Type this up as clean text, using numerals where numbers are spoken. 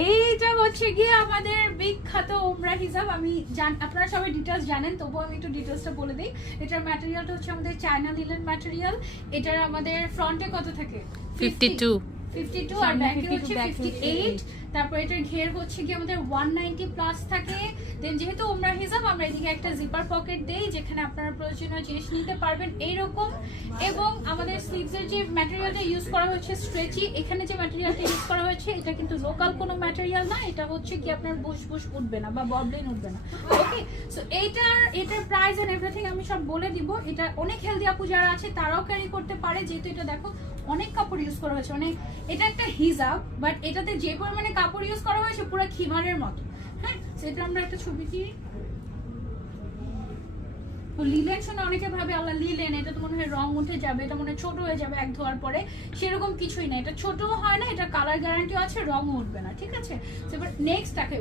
এইটা হচ্ছে গিয়ে আমাদের বিখ্যাত ওমরা হিজাব। আমি আপনারা সবাই ডিটেলস জানেন, তবুও আমি একটু ডিটেলসটা বলে দিই। এটার ম্যাটেরিয়ালটা হচ্ছে আমাদের চায়না লিনেন ম্যাটেরিয়াল। এটার আমাদের ফ্রন্টে কত থাকে? 52 আর ব্যাকে হচ্ছে 58। তারপর এটার ঘের হচ্ছে কি আমাদের 190 প্লাস থাকে। দেন যেহেতু ওমরা হিজাব, আমরা এদিকে একটা জিপার পকেট দেই যেখানে আপনারা প্রয়োজনীয় জিনিস নিতে পারবেন এইরকম। এবং আমাদের স্লিভসের যে ম্যাটেরিয়ালটা ইউজ করা হয়েছে স্ট্রেচি। এখানে যে ম্যাটেরিয়ালটা ইউজ করা হয়েছে এটা কিন্তু লোকাল কোনো ম্যাটেরিয়াল না, এটা হচ্ছে কি আপনার বুশ উঠবে না বা ববলিন উঠবে না। ওকে, সো এটার প্রাইস এন্ড এভরিথিং আমি সব বলে দিব। এটা অনেক হেলদি আপু যারা আছে তারাও ক্যারি করতে পারে, যেহেতু এটা দেখো অনেক কাপড় ইউজ করা হয়েছে। মানে এটা একটা হিজাব, বাট এটাতে যে পরিমাণে কাপড় ইউজ করা হয়েছে পুরো খিমারের মতো। হ্যাঁ, সেটা আমরা একটা ছবি দিই। লিলেন শুনে অনেকে ভাবে আল্লাহ লিলেন, এটা তো মনে হয় রং উঠে যাবে, এটা মনে হয় ছোট হয়ে যাবে এক ধোয়ার পরে। সেরকম কিছুই না, এটা ছোটও হয় না, এটা কালার গ্যারান্টিও আছে, রংও উঠবে না। ঠিক আছে, এবার নেক্সট তাকে